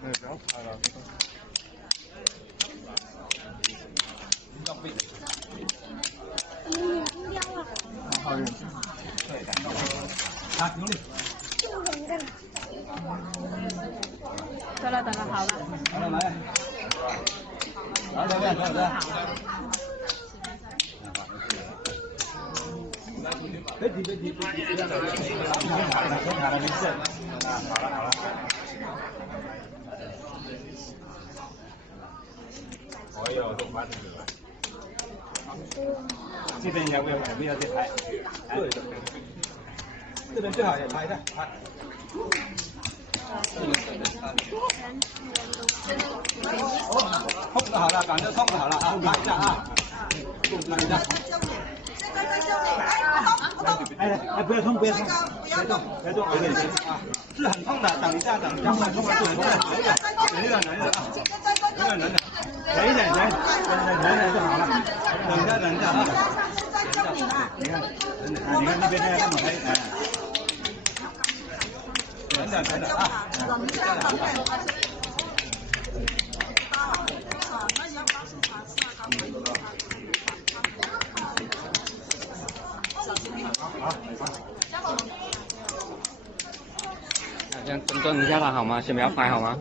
不要拍了。要背。你们中标了。好嘞。对，干掉他。来，努力。等等，等他跑了。来来来。来这边，小伙子。别提，别提，别提，别提了。先卡了，先卡了，没事。啊，好了，好了。这边要不要我要去拍这边最好也拍一下拍控制好了感觉控制好了啊来一下啊来一下啊来不要动不要动不动不要动不要动没问啊是很痛的等一下等一下啊等一下等一下啊我们家上是在这嘛，我们。等等等等啊！我们好，那是？宝。先等一下他好吗？先不要拍好吗？